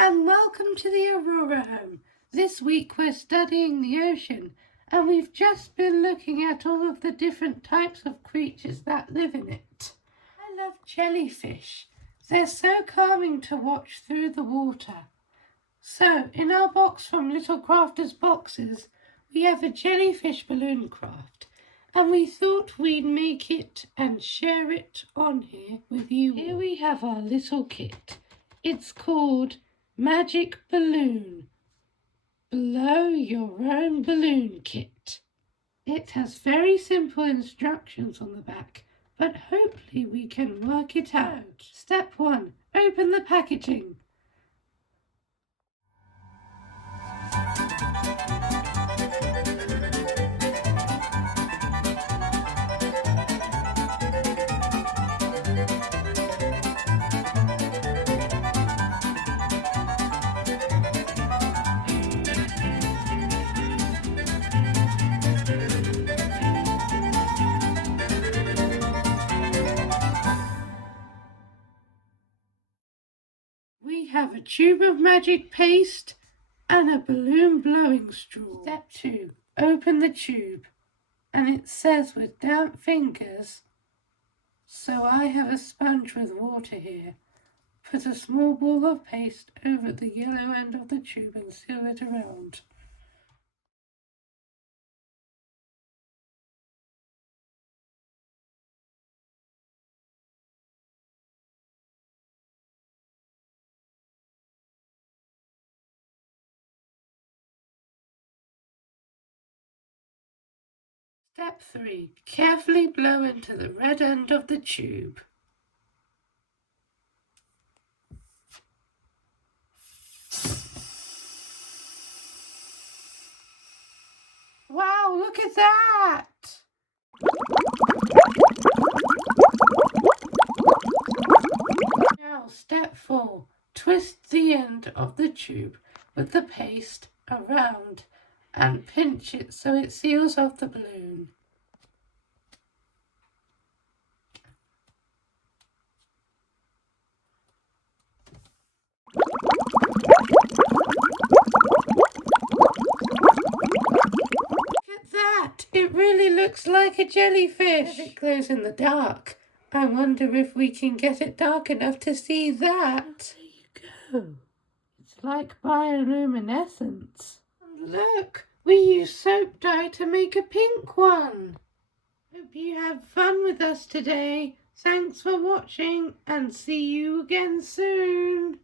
and welcome to the Aurora home. This week we're studying the ocean, and we've just been looking at all of the different types of creatures that live in it. I love jellyfish. They're so calming to watch through the water. So, in our box from Little Crafters Boxes, we have a jellyfish balloon craft, and we thought we'd make it and share it on here with you. Here we have our little kit. It's called Magic Balloon. Blow your own balloon kit. It has very simple instructions on the back, but hopefully we can work it out. Step 1. Open the packaging. We have a tube of magic paste and a balloon blowing straw. Step 2. Open the tube, and it says with damp fingers, so I have a sponge with water here. Put a small ball of paste over the yellow end of the tube and seal it around. Step 3. Carefully blow into the red end of the tube. Wow, look at that! Now, step 4. Twist the end of the tube with the paste around and pinch it so it seals off the balloon. Look at that! It really looks like a jellyfish. It glows in the dark. I wonder if we can get it dark enough to see that. There you go. It's like bioluminescence. Look, we use soap dye to make a pink one. Hope you have fun with us today. Thanks for watching and see you again soon.